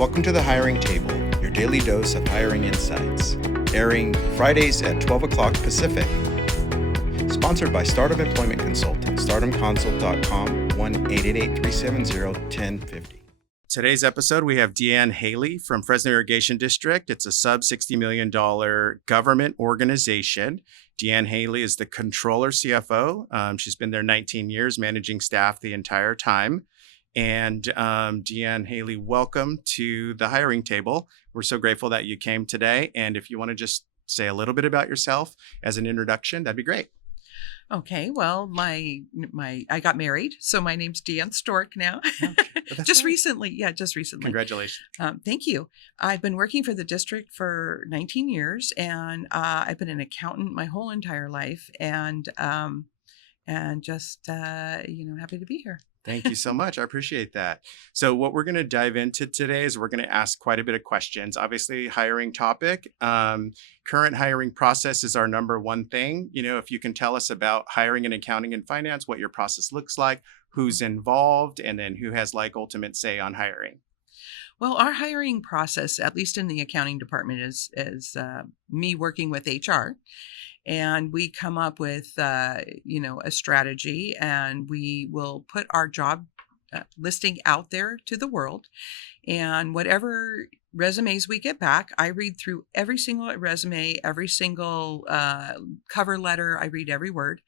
Welcome to the Hiring Table, your daily dose of hiring insights, airing Fridays at 12 o'clock Pacific. Sponsored by Startup Employment Consultant, startumconsult.com, 1-888-370-1050. Today's episode, we have DeAnn Hailey from Fresno Irrigation District. It's a sub $60 million government organization. DeAnn Hailey is the controller CFO. She's been there 19 years, managing staff the entire time. And DeAnn Hailey, welcome to the Hiring Table. We're so grateful that you came today. And if you want to just say a little bit about yourself as an introduction, that'd be great. Okay, well, I got married, so my name's DeAnn Stork now. Okay. Just recently. Congratulations. Thank you. I've been working for the district for 19 years, and I've been an accountant my whole entire life, and just happy to be here. Thank you so much. I appreciate that. So what we're going to dive into today is we're going to ask quite a bit of questions. Obviously, hiring topic. Current hiring process is our number one thing. If you can tell us about hiring in accounting and finance, what your process looks like, who's involved, and then who has ultimate say on hiring. Well, our hiring process, at least in the accounting department, is me working with HR. And we come up with, a strategy, and we will put our job listing out there to the world. And whatever resumes we get back, I read through every single resume, every single cover letter. I read every word.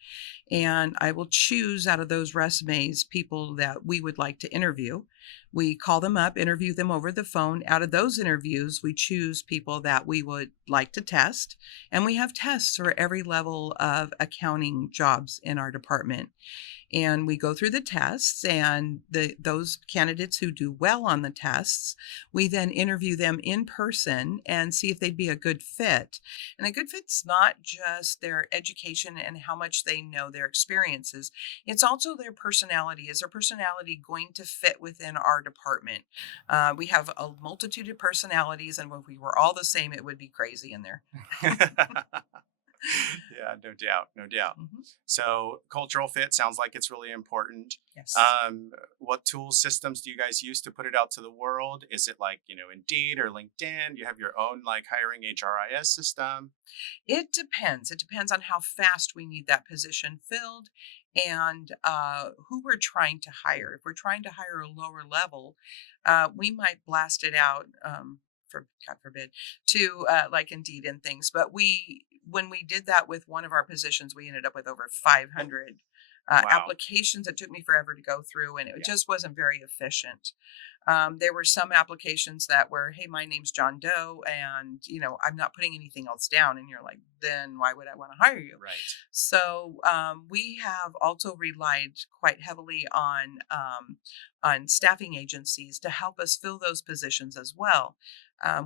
And I will choose out of those resumes people that we would like to interview. We call them up, interview them over the phone. Out of those interviews, we choose people that we would like to test. And we have tests for every level of accounting jobs in our department. And we go through the tests, and those candidates who do well on the tests, we then interview them in person and see if they'd be a good fit. And a good fit's not just their education and how much they know their experiences. It's also their personality. Is their personality going to fit within our department? We have a multitude of personalities, and if we were all the same, it would be crazy in there. Yeah, no doubt. Mm-hmm. So cultural fit sounds like it's really important. Yes. What tools, systems do you guys use to put it out to the world? Is it Indeed or LinkedIn? You have your own hiring HRIS system? It depends. It depends on how fast we need that position filled and who we're trying to hire. If we're trying to hire a lower level, we might blast it out, for God forbid, to Indeed and things. But when we did that with one of our positions, we ended up with over 500 Wow. applications. It took me forever to go through, and it just wasn't very efficient. There were some applications that were, hey, my name's John Doe, and I'm not putting anything else down. And you're like, then why would I want to hire you? Right. So we have also relied quite heavily on staffing agencies to help us fill those positions as well.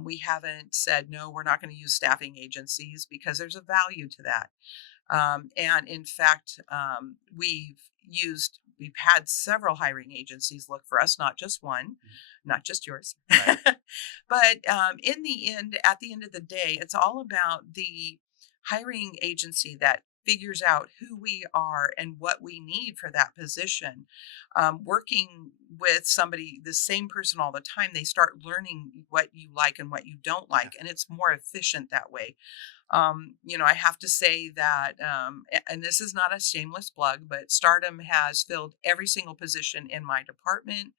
We haven't said, no, we're not going to use staffing agencies, because there's a value to that. And in fact, we've had several hiring agencies look for us, not just one, not just yours. Right. But at the end of the day, it's all about the hiring agency that figures out who we are and what we need for that position. Working with somebody, the same person all the time, they start learning what you like and what you don't like, and it's more efficient that way. I have to say that, and this is not a shameless plug, but Stardom has filled every single position in my department.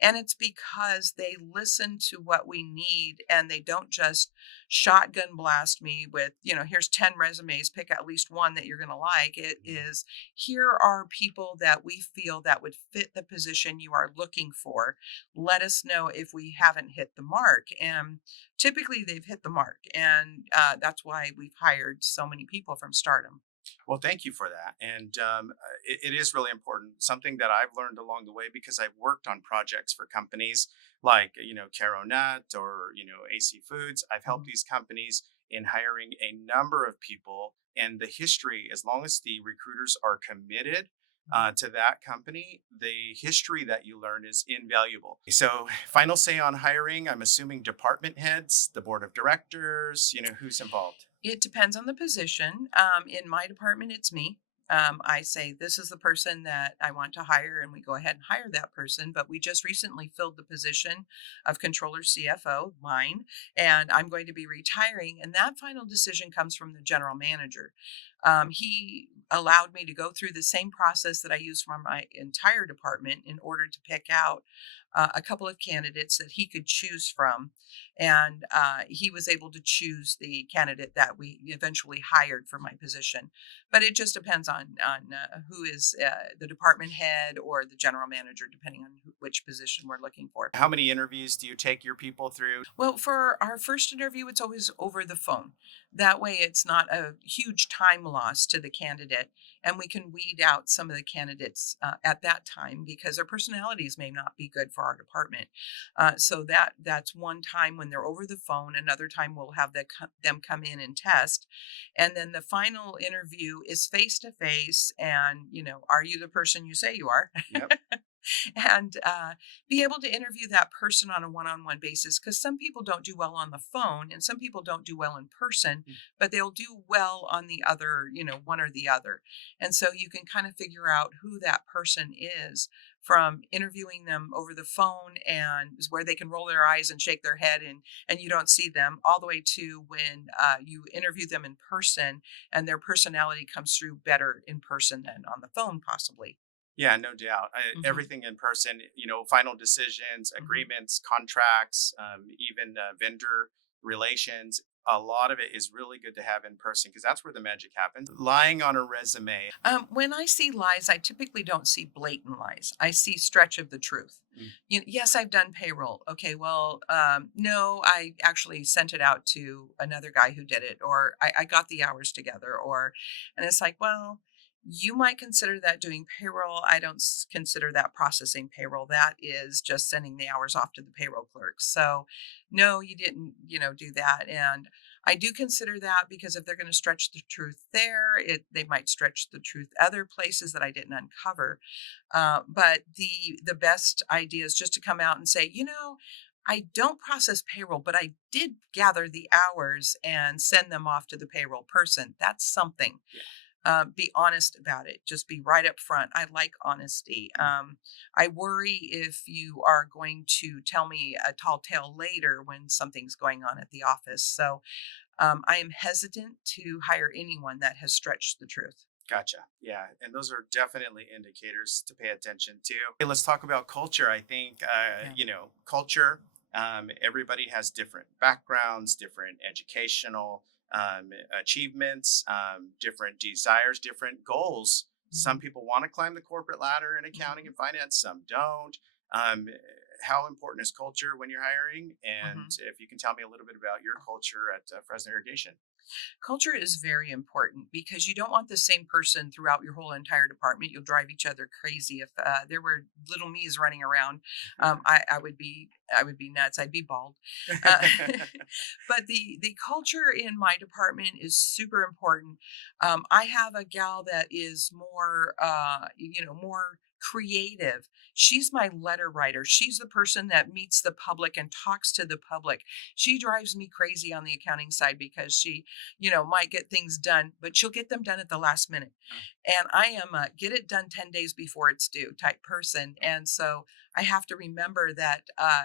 And it's because they listen to what we need, and they don't just shotgun blast me with, here's 10 resumes, pick at least one that you're going to like. It is, here are people that we feel that would fit the position you are looking for. Let us know if we haven't hit the mark. And typically they've hit the mark. And that's why we've hired so many people from Stardom. Well, thank you for that. And it is really important. Something that I've learned along the way, because I've worked on projects for companies like, Caronut or, AC Foods. I've helped these companies in hiring a number of people. And the history, as long as the recruiters are committed to that company, the history that you learn is invaluable. So final say on hiring, I'm assuming department heads, the board of directors, who's involved? It depends on the position. In my department, it's me. I say, this is the person that I want to hire, and we go ahead and hire that person. But we just recently filled the position of controller CFO, mine, and I'm going to be retiring. And that final decision comes from the general manager. He allowed me to go through the same process that I use for my entire department in order to pick out a couple of candidates that he could choose from. And he was able to choose the candidate that we eventually hired for my position. But it just depends on who is the department head or the general manager, depending on which position we're looking for. How many interviews do you take your people through? Well, for our first interview, it's always over the phone. That way, it's not a huge time loss to the candidate, and we can weed out some of the candidates at that time because their personalities may not be good for our department. So that's one time when they're over the phone. Another time we'll have them come in and test, and then the final interview is face to face. And are you the person you say you are? Yep. And be able to interview that person on a one-on-one basis, because some people don't do well on the phone and some people don't do well in person, but they'll do well on the other, one or the other. And so you can kind of figure out who that person is from interviewing them over the phone, and where they can roll their eyes and shake their head, and you don't see them, all the way to when you interview them in person and their personality comes through better in person than on the phone possibly. Yeah, no doubt. Hmm. Everything in person, final decisions, Hmm. agreements, contracts, even vendor relations. A lot of it is really good to have in person because that's where the magic happens. Lying on a resume. When I see lies, I typically don't see blatant lies. I see stretch of the truth. Mm. Yes, I've done payroll. Okay, well, no, I actually sent it out to another guy who did it, or I got the hours together, and it's like, well, you might consider that doing payroll. I don't consider that processing payroll. That is just sending the hours off to the payroll clerk. So, no, you didn't, do that. And I do consider that because if they're going to stretch the truth there, they might stretch the truth other places that I didn't uncover. But the best idea is just to come out and say, I don't process payroll, but I did gather the hours and send them off to the payroll person. That's something. Yeah. Be honest about it. Just be right up front. I like honesty. Mm. I worry if you are going to tell me a tall tale later when something's going on at the office. So I am hesitant to hire anyone that has stretched the truth. Gotcha. Yeah. And those are definitely indicators to pay attention to. Okay, let's talk about culture. I think, Yeah. culture, everybody has different backgrounds, different educational achievements, different desires, different goals. Some Mhm. people want to climb the corporate ladder in accounting Mhm. and finance, some don't. Um, how important is culture when you're hiring? And Mhm. if you can tell me a little bit about your culture at Fresno Irrigation. Culture is very important because you don't want the same person throughout your whole entire department. You'll drive each other crazy. If there were little me's running around, I would be nuts. I'd be bald. Uh, but the culture in my department is super important. I have a gal that is more creative. She's my letter writer. She's the person that meets the public and talks to the public. She drives me crazy on the accounting side because she might get things done, but she'll get them done at the last minute. And I am a get it done 10 days before it's due type person. And so I have to remember that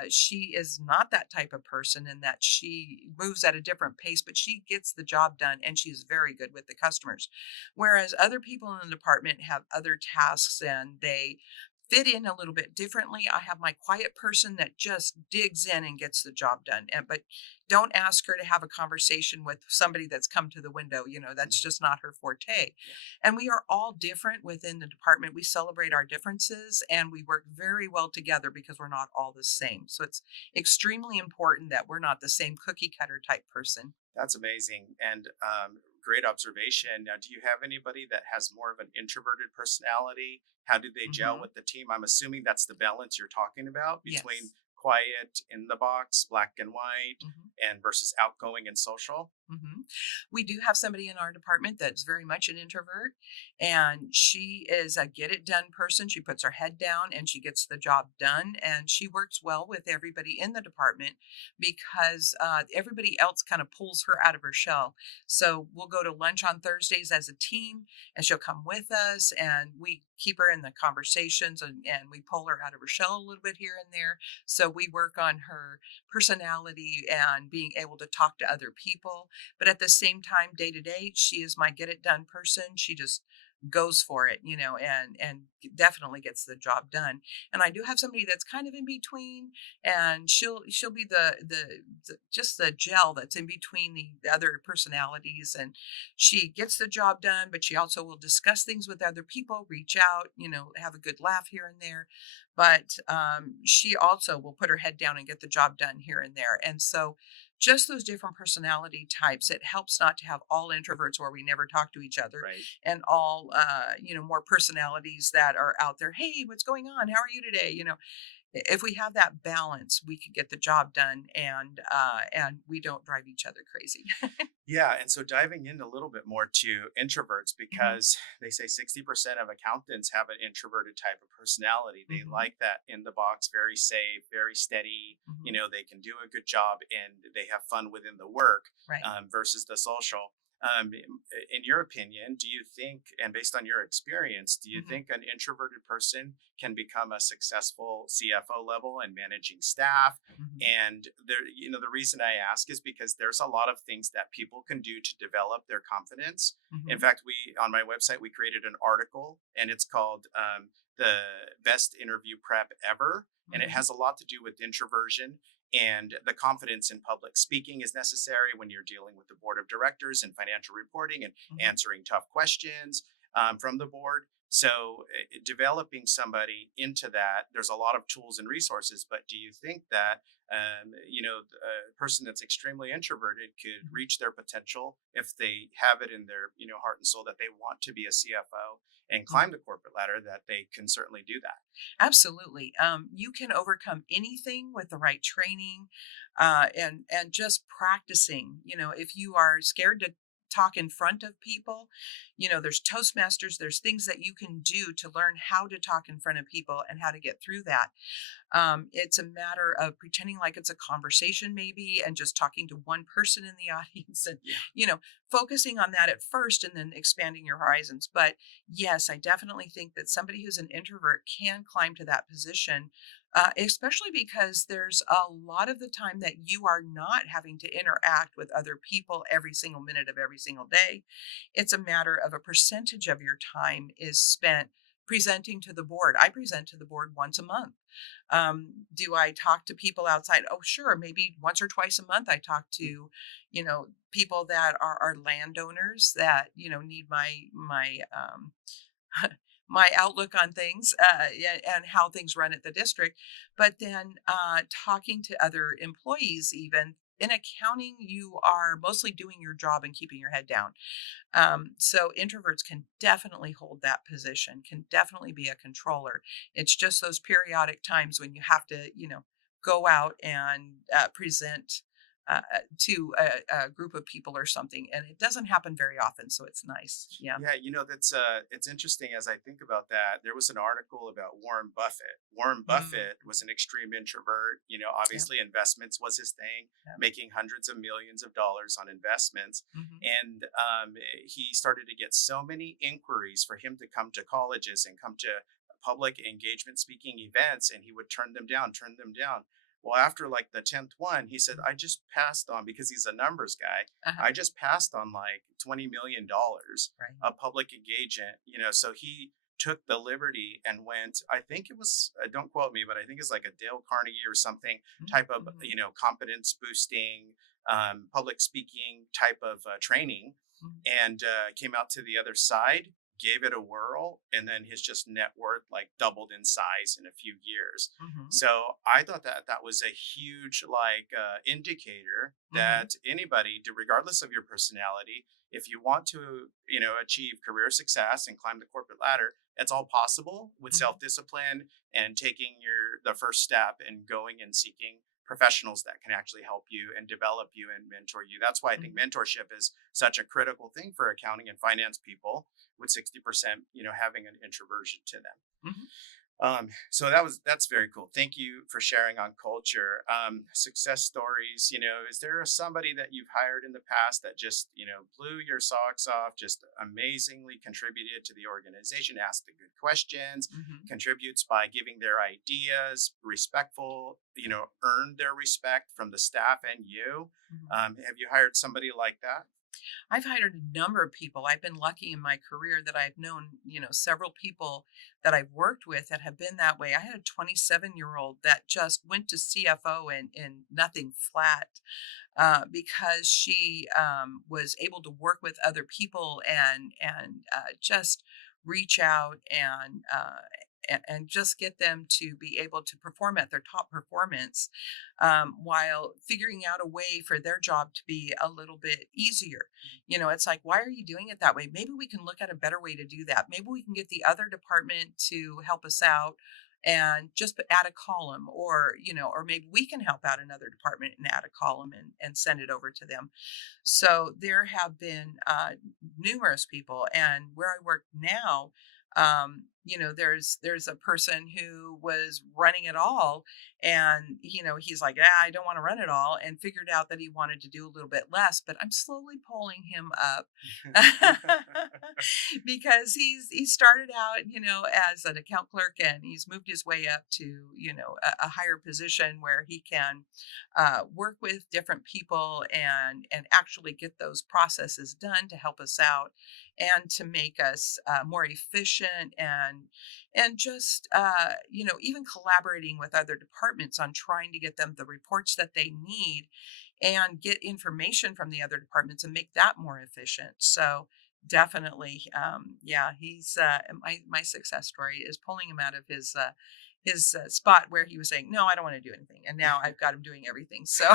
she is not that type of person, and that she moves at a different pace, but she gets the job done and she's very good with the customers. Whereas other people in the department have other tasks and they fit in a little bit differently. I have my quiet person that just digs in and gets the job done. But don't ask her to have a conversation with somebody that's come to the window. That's just not her forte. Yeah. And we are all different within the department. We celebrate our differences and we work very well together because we're not all the same. So it's extremely important that we're not the same cookie cutter type person. That's amazing and great observation. Now, do you have anybody that has more of an introverted personality? How do they gel Hmm. with the team? I'm assuming that's the balance you're talking about between Yes. quiet in the box, black and white, Hmm. and versus outgoing and social. Hmm. We do have somebody in our department that's very much an introvert, and she is a get it done person. She puts her head down and she gets the job done, and she works well with everybody in the department because everybody else kind of pulls her out of her shell. So we'll go to lunch on Thursdays as a team, and she'll come with us, and we keep her in the conversations, and we pull her out of her shell a little bit here and there. So we work on her personality and being able to talk to other people, but at the same time, day to day, she is my get it done person. She just goes for it, and definitely gets the job done. And I do have somebody that's kind of in between, and she'll be the just the gel that's in between the other personalities, and she gets the job done, but she also will discuss things with other people, reach out, have a good laugh here and there. But she also will put her head down and get the job done here and there. And so just those different personality types, it helps not to have all introverts where we never talk to each other, Right. and all more personalities that are out there. Hey, what's going on? How are you today? If we have that balance, we can get the job done, and we don't drive each other crazy. Yeah, and so diving in a little bit more to introverts, Hmm. because they say 60% of accountants have an introverted type of personality. They Hmm. like that in the box, very safe, very steady. Hmm. They can do a good job and they have fun within the work, Right. versus the social. In your opinion, do you think, and based on your experience, do you Hmm. think an introverted person can become a successful CFO level and managing staff? Hmm. And the reason I ask is because there's a lot of things that people can do to develop their confidence. In Hmm. fact, on my website, we created an article and it's called The Best Interview Prep Ever. And it Hmm. has a lot to do with introversion, and the confidence in public speaking is necessary when you're dealing with the board of directors and financial reporting and Hmm. answering tough questions from the board. So, developing somebody into that, there's a lot of tools and resources. But do you think that a person that's extremely introverted could Hmm. reach their potential if they have it in their heart and soul that they want to be a CFO and climb the corporate ladder? That they can certainly do that. Absolutely. You can overcome anything with the right training, and just practicing. If you are scared to talk in front of people, there's Toastmasters. There's things that you can do to learn how to talk in front of people and how to get through that. It's a matter of pretending like it's a conversation, maybe, and just talking to one person in the audience, and, Yeah. you know, focusing on that at first and then expanding your horizons. But yes, I definitely think that somebody who's an introvert can climb to that position. Especially because there's a lot of the time that you are not having to interact with other people every single minute of every single day. It's a matter of a percentage of your time is spent presenting to the board. I present to the board once a month. Do I talk to people outside? Oh, sure. Maybe once or twice a month, I talk to, people that are landowners that, need my my outlook on things, and how things run at the district. But then talking to other employees, even in accounting, you are mostly doing your job and keeping your head down. So introverts can definitely hold that position, can definitely be a controller. It's just those periodic times when you have to, go out and present to a group of people or something, and it doesn't happen very often. So it's nice. Yeah. Yeah, that's it's interesting as I think about that. There was an article about Warren Buffett. Warren Mm, Buffett was an extreme introvert. yeah. Obviously investments was his thing, Yeah. making hundreds of millions of dollars on investments. Hmm. And he started to get so many inquiries for him to come to colleges and come to public engagement speaking events, and he would turn them down. Well, after like the 10th one, he said, I just passed on, because he's a numbers guy. Uh-huh. I just passed on like $20 million Right. a public engagement, so he took the liberty and went, I think it was, don't quote me, but I think it's like a Dale Carnegie or something type of, Mm-hmm. confidence boosting, public speaking type of training, and came out to the other side, gave it a whirl, and then his just net worth like doubled in size in a few years. Hmm. So I thought that that was a huge like indicator Hmm. that anybody, regardless of your personality, if you want to, achieve career success and climb the corporate ladder, it's all possible with Mhm. self-discipline and taking the first step and going and seeking professionals that can actually help you and develop you and mentor you. That's why I think Mhm. mentorship is such a critical thing for accounting and finance people, with 60%, having an introversion to them. Mhm. So that's very cool. Thank you for sharing on culture. Success stories. Is there somebody that you've hired in the past that just blew your socks off, just amazingly contributed to the organization, asked the good questions, Mhm. contributes by giving their ideas, respectful, earned their respect from the staff and you? Mhm. Have you hired somebody like that? I've hired a number of people. I've been lucky in my career that I've known, several people that I've worked with that have been that way. I had a 27-year-old that just went to CFO and nothing flat, because she was able to work with other people and just reach out and just get them to be able to perform at their top performance, while figuring out a way for their job to be a little bit easier. It's like, why are you doing it that way? Maybe we can look at a better way to do that. Maybe we can get the other department to help us out and just add a column, or maybe we can help out another department and add a column and send it over to them. So there have been numerous people, and where I work now, there's a person who was running it all, and he's like, I don't want to run it all, and figured out that he wanted to do a little bit less. But I'm slowly pulling him up because he started out, as an account clerk, and he's moved his way up to, a higher position where he can work with different people and actually get those processes done to help us out and to make us more efficient and just even collaborating with other departments on trying to get them the reports that they need and get information from the other departments and make that more efficient. So definitely, yeah, he's my success story is pulling him out of his spot where he was saying, no, I don't want to do anything, and now I've got him doing everything. So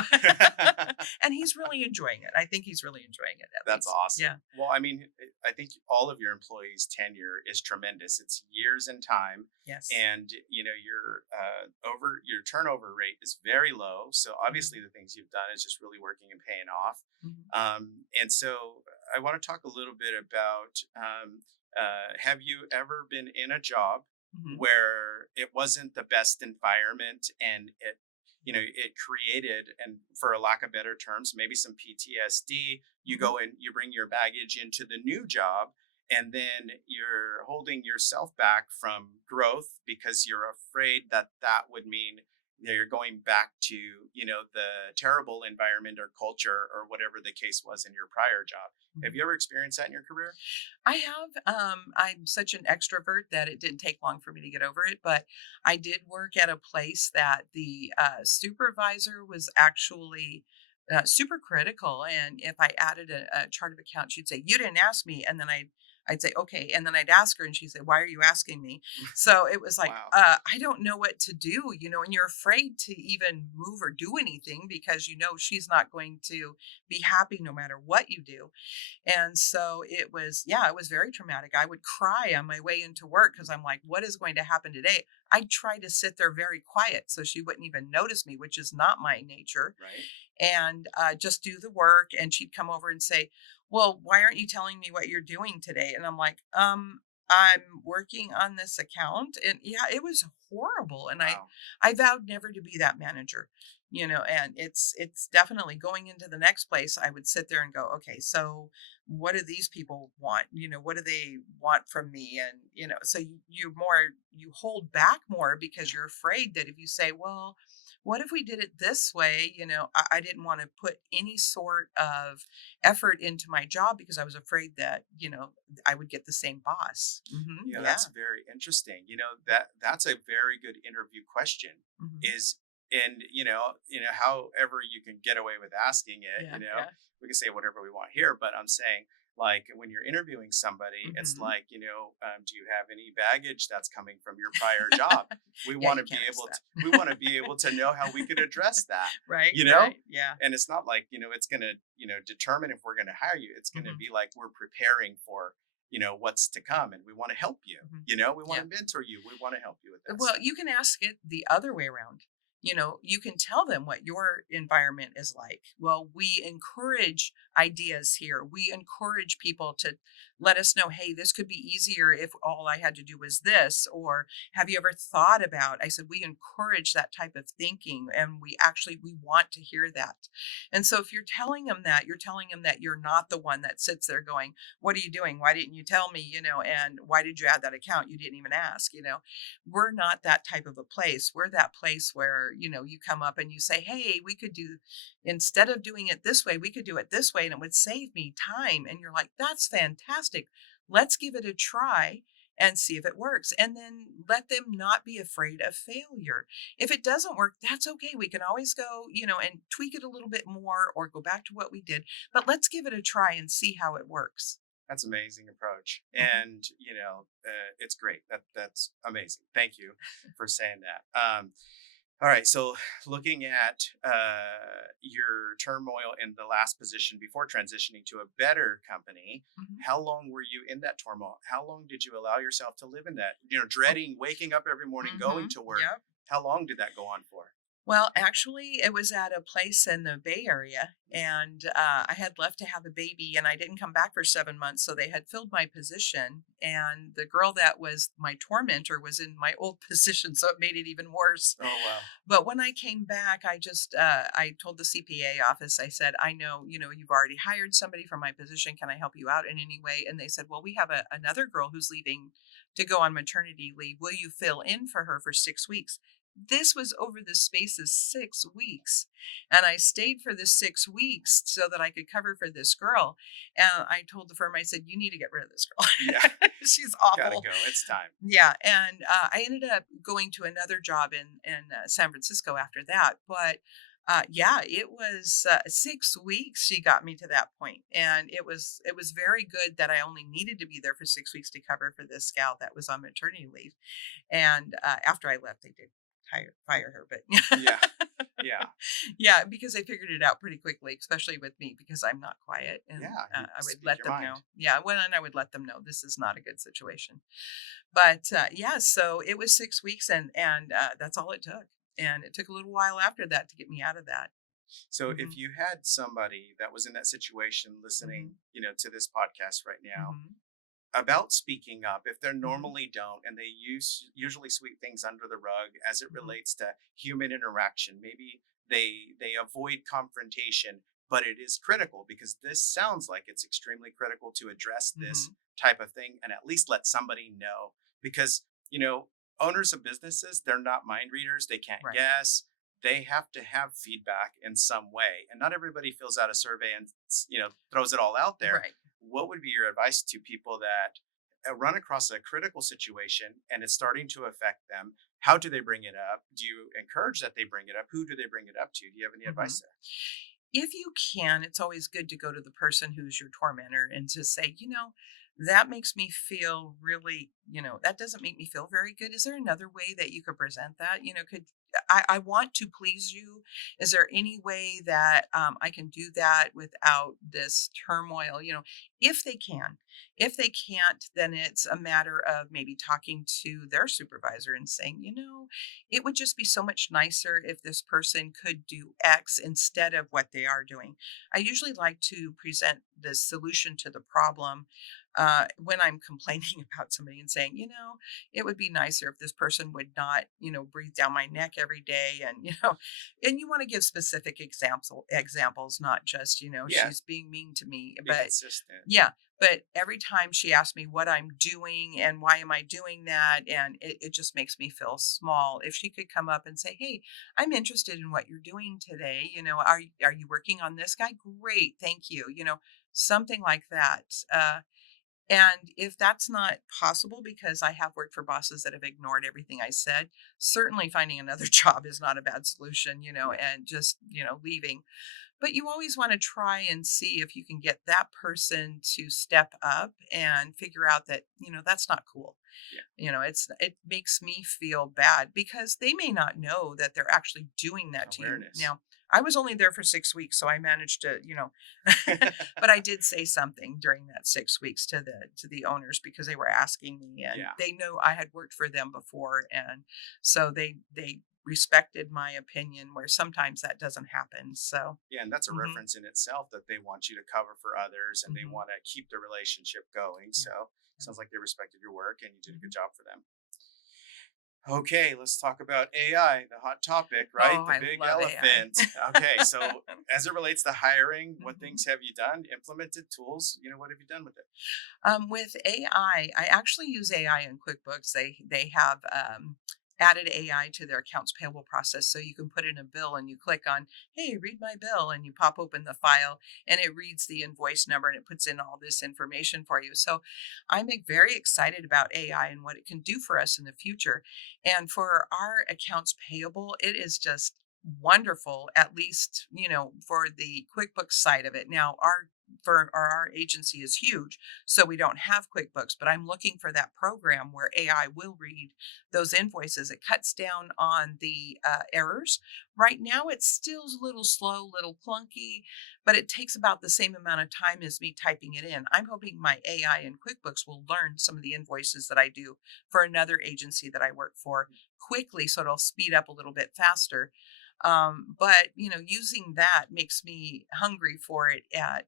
and he's really enjoying it. I think he's really enjoying it, at That's least. awesome. Yeah. Well, I mean, I think all of your employees' tenure is tremendous. It's years in time, Yes. and your turnover rate is very low. So obviously, the things you've done is just really working and paying off. Mhm. And so I want to talk a little bit about, have you ever been in a job Mhm. where it wasn't the best environment, and it created, and for a lack of better terms, maybe some PTSD? You Mhm. go in, you bring your baggage into the new job, and then you're holding yourself back from growth because you're afraid that that would mean you're going back to the terrible environment or culture or whatever the case was in your prior job. Have Mhm. you ever experienced that in your career? I have. I'm such an extrovert that it didn't take long for me to get over it. But I did work at a place that the supervisor was actually super critical. And if I added a chart of account, she'd say, "You didn't ask me," and then I'd say, "Okay," and then I'd ask her, and she'd say, "Why are you asking me?" So it was like, Wow. I don't know what to do, and you're afraid to even move or do anything because she's not going to be happy no matter what you do. And so it was, yeah, it was very traumatic. I would cry on my way into work because I'm like, what is going to happen today? I'd try to sit there very quiet so she wouldn't even notice me, which is not my nature, Right. and just do the work. And she'd come over and say, well, why aren't you telling me what you're doing today? And I'm like, I'm working on this account. And yeah, it was horrible. And I, Wow. I vowed never to be that manager, and it's definitely going into the next place. I would sit there and go, okay, so what do these people want? What do they want from me? And, so you hold back more because you're afraid that if you say, well, what if we did it this way? I didn't want to put any sort of effort into my job because I was afraid that, I would get the same boss. Yeah. That's very interesting. That's a very good interview question. Hmm. Is and however you can get away with asking it, Yeah. Yeah. we can say whatever we want here, but I'm saying, like when you're interviewing somebody, it's Hmm. like, do you have any baggage that's coming from your prior job? We Yeah, want you to be can't ask able to, that. we want to be able to know how we could address that, Right, you know? right. Yeah. And it's not like, it's going to, determine if we're going to hire you. It's going to Hmm. be like we're preparing for, what's to come, and we want to help you. Hmm. We want Yeah. to mentor you. We want to help you with that Well, stuff. you can ask it the other way around. You can tell them what your environment is like. Well, we encourage ideas here. We encourage people to let us know, hey, this could be easier if all I had to do was this. Or have you ever thought about? I said, we encourage that type of thinking and we want to hear that. And so if you're telling them that, you're telling them that you're not the one that sits there going, what are you doing? Why didn't you tell me? And why did you add that account? You didn't even ask. We're not that type of a place. We're that place where, you come up and you say, hey, we could do, instead of doing it this way, we could do it this way and it would save me time. And you're like, that's fantastic. Let's give it a try and see if it works. And then let them not be afraid of failure. If it doesn't work, that's okay. We can always go, and tweak it a little bit more or go back to what we did. But let's give it a try and see how it works. That's amazing approach, Mhm. and it's great. That's amazing. Thank you for saying that. All right, so looking at your turmoil in the last position before transitioning to a better company, Mhm. how long were you in that turmoil? How long did you allow yourself to live in that? Oh, Dreading waking up every morning, going to work. Yep. How long did that go on for? Well, actually, it was at a place in the Bay Area, and I had left to have a baby, and I didn't come back for 7 months. So they had filled my position, and the girl that was my tormentor was in my old position, so it made it even worse. Oh wow. But when I came back, I told the CPA office, I said, I know, you've already hired somebody for my position. Can I help you out in any way? And they said, well, we have another girl who's leaving to go on maternity leave. Will you fill in for her for 6 weeks? This was over the space of 6 weeks. And I stayed for the 6 weeks so that I could cover for this girl. And I told the firm, I said, you need to get rid of this Yeah, girl. She's gotta awful. go. It's time. Yeah, and I ended up going to another job in San Francisco after that. But yeah, it was 6 weeks. She got me to that point, and it was very good that I only needed to be there for 6 weeks to cover for this gal that was on maternity leave. And after I left, they did fire her, but Yeah, yeah, yeah, because they figured it out pretty quickly, especially with me because I'm not quiet, and yeah. You I would speak let your them know. mind. Yeah, well, and I would let them know this is not a good situation. But yeah, so it was 6 weeks, and that's all it took, and it took a little while after that to get me out of that. So Hmm. if you had somebody that was in that situation listening, Hmm. to this podcast right now Hmm. about speaking up, if they Hmm. normally don't and they usually sweep things under the rug as it Hmm. relates to human interaction, maybe they avoid confrontation, but it is critical because this sounds like it's extremely critical to address this Hmm. type of thing and at least let somebody know because, owners of businesses, they're not mind readers, they can't Right, guess, they have to have feedback in some way. And not everybody fills out a survey and throws it all out there. right. What would be your advice to people that run across a critical situation and it's starting to affect them? How do they bring it up? Do you encourage that they bring it up? Who do they bring it up to? Do you have any Hmm. advice there? If you can, it's always good to go to the person who's your tormentor and to say, that makes me feel really, that doesn't make me feel very good. Is there another way that you could present that? Could I want to please you? Is there any way that I can do that without this turmoil? If they can. If they can't, then it's a matter of maybe talking to their supervisor and saying, it would just be so much nicer if this person could do X instead of what they are doing. I usually like to present the solution to the problem when I'm complaining about somebody and saying, it would be nicer if this person would not, breathe down my neck every day. And, and you want to give specific examples, not just, Yeah, she's being mean to me. be But consistent. yeah, but every time she asks me what I'm doing and why am I doing that, and it just makes me feel small. If she could come up and say, "Hey, I'm interested in what you're doing today. Are you working on this guy? Great, thank you." Something like that. And if that's not possible, because I have worked for bosses that have ignored everything I said, certainly finding another job is not a bad solution. Yeah. And just leaving. But you always want to try and see if you can get that person to step up and figure out that, that's not cool. Yeah. It makes me feel bad because they may not know that they're actually doing that to you. Awareness. Now, I was only there for 6 weeks, so I managed to, but I did say something during that 6 weeks to the owners because they were asking me, and Yeah. they know I had worked for them before, and so they respected my opinion where sometimes that doesn't happen. So, Yeah, and that's a mhm, reference in itself that they want you to cover for others and they mhm, want to keep the relationship going. yeah, So yeah, sounds like they respected your work and you did a good mhm. job for them. Okay, let's talk about AI, the hot topic, right? Oh, The I big love elephant. Okay, AI. so as it relates to hiring, what Mhm. things have you done? Implemented tools? What have you done with it? With AI, I actually use AI in QuickBooks. They have added AI to their accounts payable process, so you can put in a bill and you click on, "Hey, read my bill," and you pop open the file and it reads the invoice number and it puts in all this information for you. So I'm very excited about AI and what it can do for us in the future. And for our accounts payable, it is just wonderful, at least for the QuickBooks side of it. Now our agency is huge, so we don't have QuickBooks, but I'm looking for that program where AI will read those invoices. It cuts down on the errors. Right now, it's still a little slow, little clunky, but it takes about the same amount of time as me typing it in. I'm hoping my AI in QuickBooks will learn some of the invoices that I do for another agency that I work for quickly, so it'll speed up a little bit faster. But using that makes me hungry for it at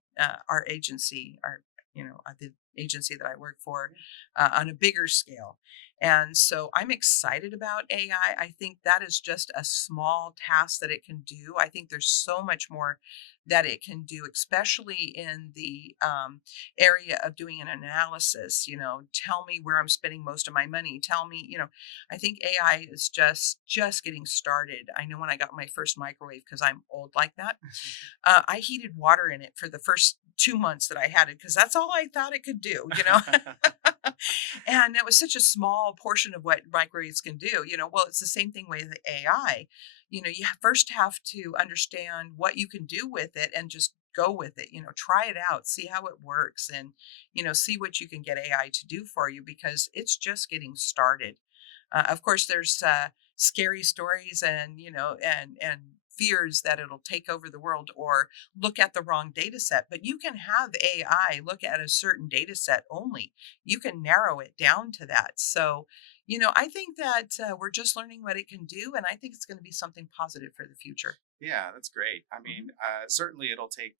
our agency, the agency that I work for, on a bigger scale. And so I'm excited about AI. I think that is just a small task that it can do. I think there's so much more that it can do, especially in the area of doing an analysis. Tell me where I'm spending most of my money. Tell me, I think AI is just getting started. I know when I got my first microwave, because I'm old like that, I heated water in it for the first 2 months that I had it because that's all I thought it could do. And it was such a small portion of what microwaves can do. Well, it's the same thing with AI. First have to understand what you can do with it and just go with it. Try it out, see how it works, and see what you can get AI to do for you because it's just getting started. Of course, there's scary stories and and fears that it'll take over the world or look at the wrong data set. But you can have AI look at a certain data set only. You can narrow it down to that. So, I think that we're just learning what it can do, and I think it's going to be something positive for the future. Yeah, that's great. I mean, Mhm. certainly it'll take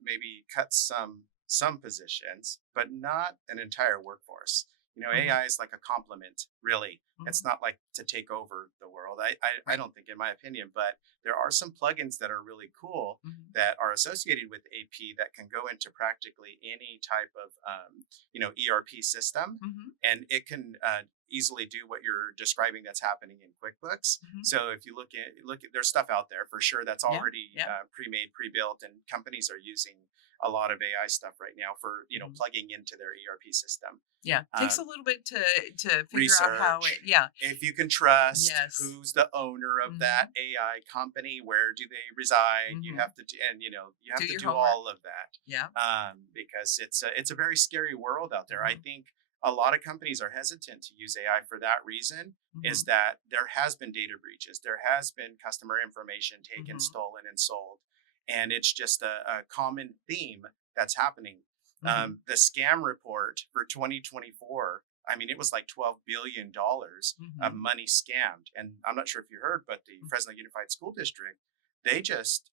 maybe cut some positions, but not an entire workforce. Mhm. AI is like a complement, really. It's Mhm. not like to take over the world. I Right. don't think, in my opinion, but there are some plugins that are really cool Mhm. that are associated with AP that can go into practically any type of ERP system, Mhm. and it can easily do what you're describing that's happening in QuickBooks. Mhm. So if you look at there's stuff out there for sure that's Yeah. already Yeah. pre-made, pre-built, and companies are using a lot of AI stuff right now for Mhm. plugging into their ERP system. Yeah. Takes a Um, little bit to figure out how it. Research Yeah. if you can trust Yes. who's the owner of that Mhm. AI company, where do they reside. You Mhm. have to do, and you Do have to your do homework. all of that, Yeah. because it's a very scary world out there. I Mhm. think a lot of companies are hesitant to use AI for that reason, is Mhm. that there has been data breaches, there has been customer information taken, Mhm. stolen, and sold, and it's just a common theme that's happening. Mhm. The scam report for 2024, I mean, it was like $12 billion of Mhm. money scammed. And I'm not sure if you heard, but the Mhm. Fresno Unified School District, they just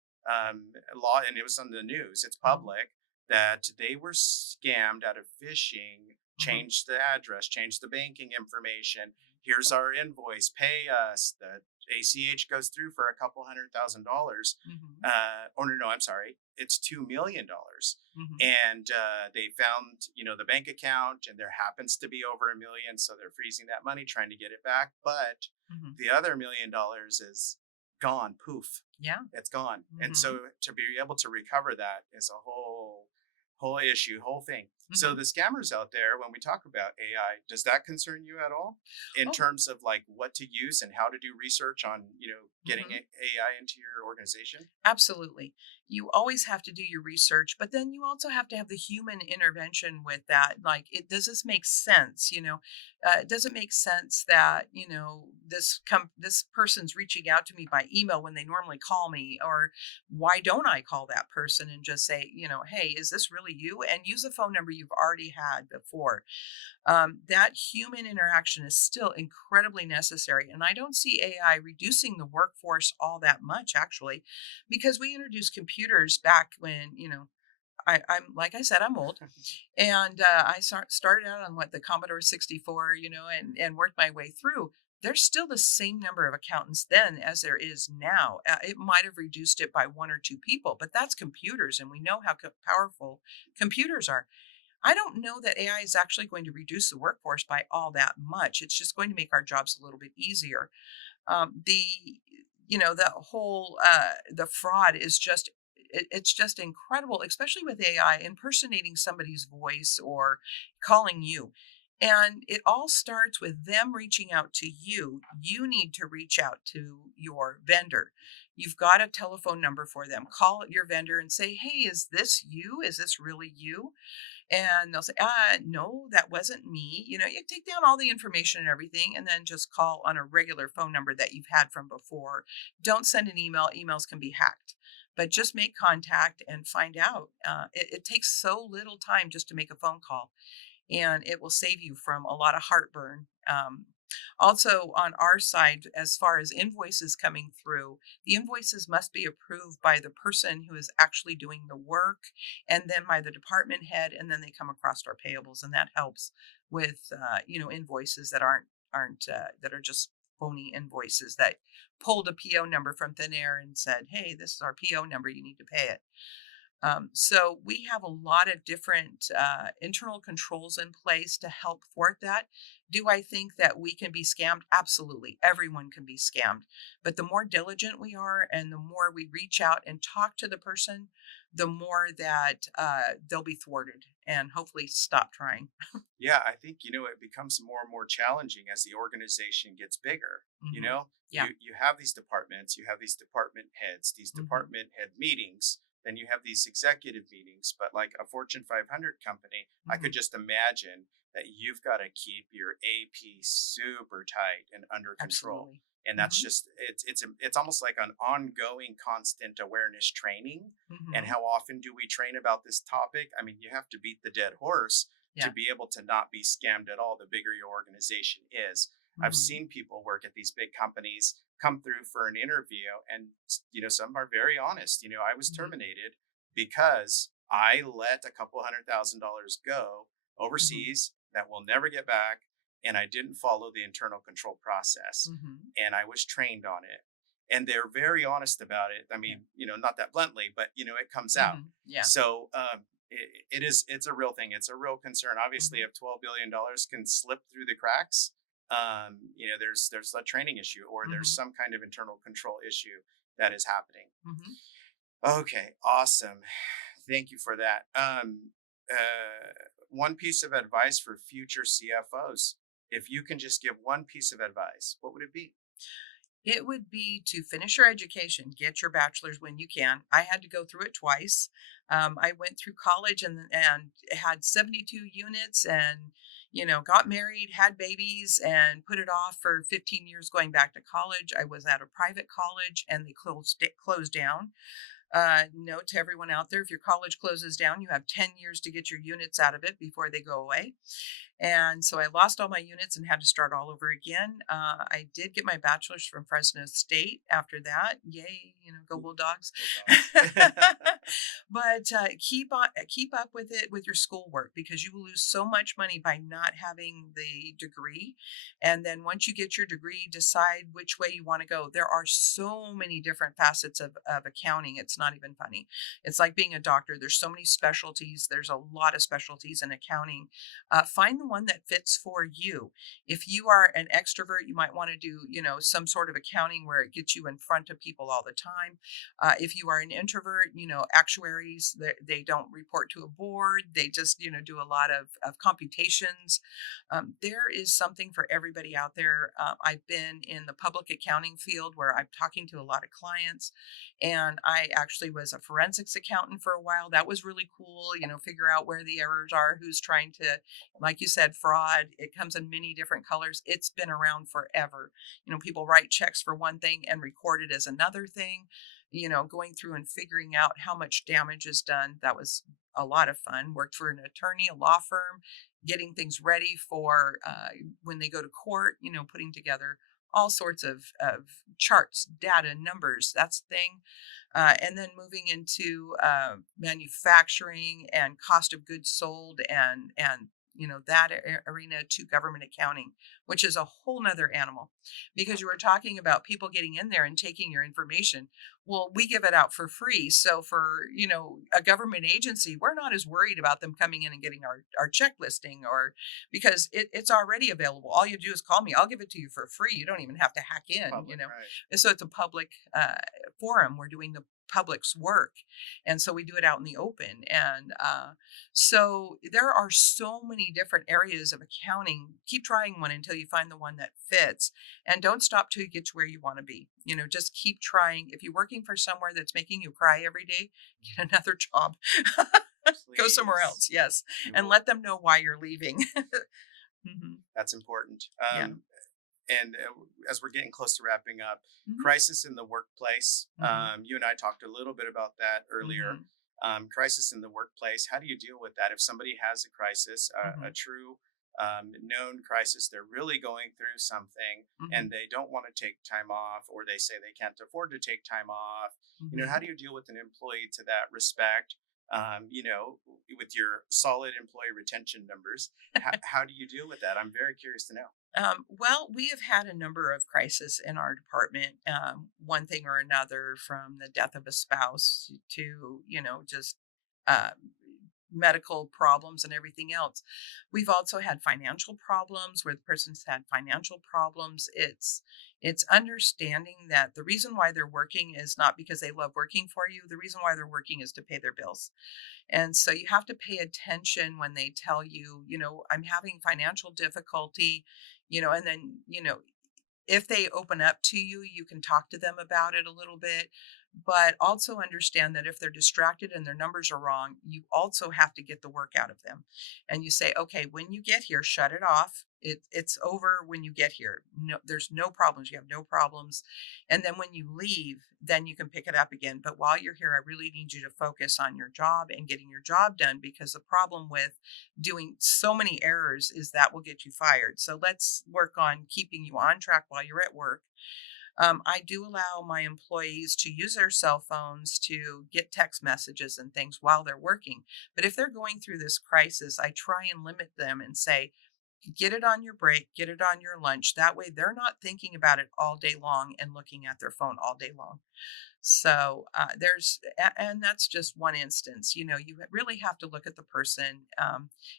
law, and it was on the news, it's Mhm. public, that they were scammed out of phishing, Mhm. changed the address, changed the banking information. Here's our invoice, pay us. The ACH goes through for a couple $100,000. Mhm. Or no, I'm sorry, it's $2 million. Mhm. And they found the bank account, and there happens to be over $1 million, so they're freezing that money, trying to get it back. But Mhm. the other $1 million is gone, poof, Yeah. it's gone. And Mhm. so to be able to recover that is a whole Whole issue, whole thing. So Hmm. the scammers out there, when we talk about AI, does that concern you at all in Oh. terms of like what to use and how to do research on, getting Hmm. AI into your organization? Absolutely. You always have to do your research, but then you also have to have the human intervention with that. Like, does this make sense? Does it make sense that this person's reaching out to me by email when they normally call me, or why don't I call that person and just say, hey, is this really you? And use a phone number you've already had before. That human interaction is still incredibly necessary. And I don't see AI reducing the workforce all that much, actually, because we introduced computers back when, I'm like I said, I'm old, and started out on what the Commodore 64, and worked my way through. There's still the same number of accountants then as there is now. It might have reduced it by one or two people, but that's computers, and we know how powerful computers are. I don't know that AI is actually going to reduce the workforce by all that much. It's just going to make our jobs a little bit easier. The the whole the fraud is just it's just incredible, especially with AI impersonating somebody's voice or calling you. And it all starts with them reaching out to you. You need to reach out to your vendor. You've got a telephone number for them. Call your vendor and say, "Hey, is this you? Is this really you?" And they'll say, no, that wasn't me. You take down all the information and everything, and then just call on a regular phone number that you've had from before. Don't send an email. Emails can be hacked, but just make contact and find out. It takes so little time just to make a phone call, and it will save you from a lot of heartburn. Also, on our side, as far as invoices coming through, the invoices must be approved by the person who is actually doing the work, and then by the department head, and then they come across our payables, and that helps with invoices that aren't that are just phony invoices that pulled a PO number from thin air and said, "Hey, this is our PO number. You need to pay it." So we have a lot of different internal controls in place to help thwart that. Do I think that we can be scammed? Absolutely. Everyone can be scammed. But the more diligent we are and the more we reach out and talk to the person, the more that they'll be thwarted and hopefully stop trying. Yeah, I think it becomes more and more challenging as the organization gets bigger. You Hmm. know, Yeah. you have these departments, you have these department heads, these Hmm. department head meetings, then you have these executive meetings. But like a Fortune 500 company, I could Hmm. just imagine that you've got to keep your AP super tight and under control. Absolutely. And that's Hmm. just it's almost like an ongoing constant awareness training. And Hmm. how often do we train about this topic? I mean, you have to beat the dead horse to Yeah. be able to not be scammed at all the bigger your organization is. I've Hmm. seen people work at these big companies come through for an interview, and some are very honest. I was Hmm. terminated because I let a couple $100,000 go Hmm. overseas that will never get back, and I didn't follow the internal control process, Hmm. and I was trained on it. And they're very honest about it. I Yeah. mean, not that bluntly, but it comes out. Yeah. So it's a real thing. It's a real concern. Obviously, Hmm. if $12 billion can slip through the cracks, there's a training issue or there's Hmm. some kind of internal control issue that is happening. Hmm. Okay, awesome. Thank you for that. One piece of advice for future CFOs. If you can just give one piece of advice, what would it be? It would be to finish your education, get your bachelor's when you can. I had to go through it twice. I went through college and had 72 units, and got married, had babies, and put it off for 15 years going back to college. I was at a private college, and they closed down. Note to everyone out there: if your college closes down, you have 10 years to get your units out of it before they go away. And so I lost all my units and had to start all over again. I did get my bachelor's from Fresno State after that. Yay, go Ooh, Bulldogs. go dogs. But keep up with it with your schoolwork, because you will lose so much money by not having the degree. And then once you get your degree, decide which way you want to go. There are so many different facets of accounting. It's not even funny. It's like being a doctor. There's so many specialties. There's a lot of specialties in accounting. Find the one that fits for you. If you are an extrovert, you might want to do, some sort of accounting where it gets you in front of people all the time. If you are an introvert, actuaries, they don't report to a board. They just, do a lot of computations. There is something for everybody out there. I've been in the public accounting field where I'm talking to a lot of clients, and I actually was a forensics accountant for a while. That was really cool, figure out where the errors are, who's trying to, like you said, fraud. It comes in many different colors. It's been around forever. People write checks for one thing and record it as another thing. Going through and figuring out how much damage is done. That was a lot of fun. Worked for an attorney, a law firm, getting things ready for when they go to court, putting together all sorts of charts, data, numbers. That's the thing. And then moving into manufacturing and cost of goods sold and that arena to government accounting, which is a whole nother animal, because you were talking about people getting in there and taking your information. Well, we give it out for free. So for, a government agency, we're not as worried about them coming in and getting our check listing, or because it's already available. All you do is call me. I'll give it to you for free. You don't even have to hack in, Public, right? And so it's a public forum. We're doing the public's work. And so we do it out in the open. And so there are so many different areas of accounting. Keep trying one until you find the one that fits, and don't stop till you get to where you want to be. Just keep trying. If you're working for somewhere that's making you cry every day, get another job. Go somewhere Please. else. Yes. You And will. let them know why you're leaving. That's important. Yeah. And as we're getting close to wrapping up, Mhm. crisis in the workplace. Mhm. You and I talked a little bit about that earlier. Mhm. Crisis in the workplace. How do you deal with that if somebody has a crisis, a Mhm. true known crisis? They're really going through something and Mhm. they don't want to take time off, or they say they can't afford to take time off. How Mhm. do you deal with an employee to that respect? With your solid employee retention numbers, how do you deal with that? I'm very curious to know. Well, we have had a number of crises in our department, one thing or another, from the death of a spouse to, just uh, medical problems and everything else. We've also had financial problems where the person's had financial problems. It's understanding that the reason why they're working is not because they love working for you. The reason why they're working is to pay their bills. And so you have to pay attention when they tell you, I'm having financial difficulty, and then, if they open up to you, you can talk to them about it a little bit, but also understand that if they're distracted and their numbers are wrong, you also have to get the work out of them. And you say, okay, when you get here, shut it off. It's over when you get here. No, there's no problems. You have no problems. And then when you leave, then you can pick it up again. But while you're here, I really need you to focus on your job and getting your job done, because the problem with doing so many errors is that will get you fired. So let's work on keeping you on track while you're at work. I do allow my employees to use their cell phones to get text messages and things while they're working. But if they're going through this crisis, I try and limit them and say, get it on your break, get it on your lunch. That way they're not thinking about it all day long and looking at their phone all day long. So and that's just one instance. You really have to look at the person.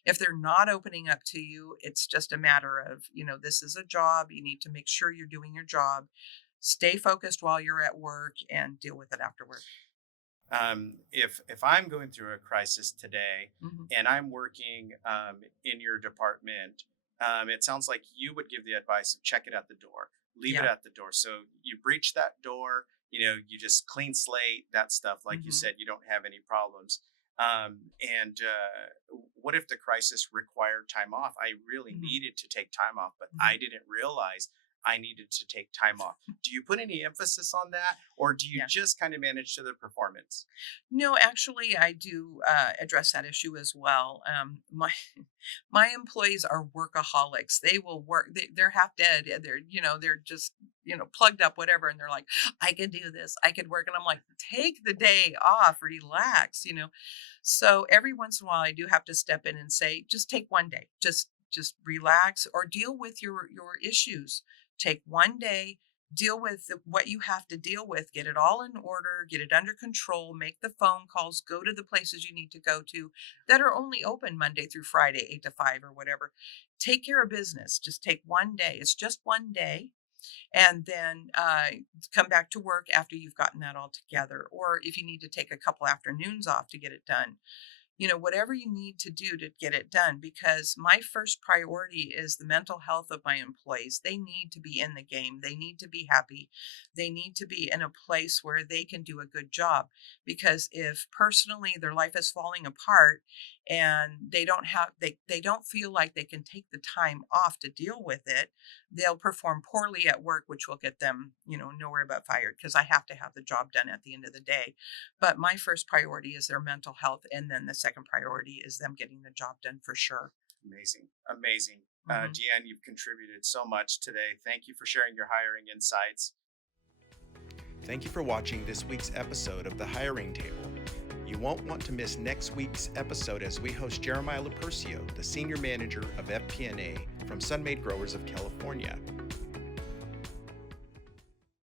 If they're not opening up to you, it's just a matter of, this is a job. You need to make sure you're doing your job. Stay focused while you're at work and deal with it afterward. If I'm going through a crisis today Hmm. and I'm working in your department, it sounds like you would give the advice of check it at the door, leave it Yeah. at the door. So you breach that door, you just clean slate that stuff. Like you Hmm. said, you don't have any problems. And what if the crisis required time off? I really Hmm. needed to take time off, but I Hmm. didn't realize I needed to take time off. Do you put any emphasis on that, or do you Yeah. just kind of manage to the performance? No, actually, I do address that issue as well. My my employees are workaholics. They will work. They're half dead. They're just plugged up, whatever, and they're like, I could do this. I could work, and I'm like, take the day off, relax. So every once in a while, I do have to step in and say, just take one day. Just relax or deal with your issues. Take one day. deal with what you have to deal with, get it all in order, get it under control, make the phone calls, go to the places you need to go to that are only open Monday through Friday, 8 to 5 or whatever. Take care of business. Just take one day. It's just one day. And then come back to work after you've gotten that all together. Or if you need to take a couple afternoons off to get it done, whatever you need to do to get it done, because my first priority is the mental health of my employees. They need to be in the game. They need to be happy. They need to be in a place where they can do a good job, because if personally their life is falling apart and they don't feel like they can take the time off to deal with it, they'll perform poorly at work, which will get them, nowhere but fired, because I have to have the job done at the end of the day. But my first priority is their mental health. And then the second priority is them getting the job done for sure. Amazing. Amazing. Mhm. DeAnn, you've contributed so much today. Thank you for sharing your hiring insights. Thank you for watching this week's episode of The Hiring Table. You won't want to miss next week's episode as we host Jeremiah Lupercio, the Senior Manager of FP&A from Sunmade Growers of California.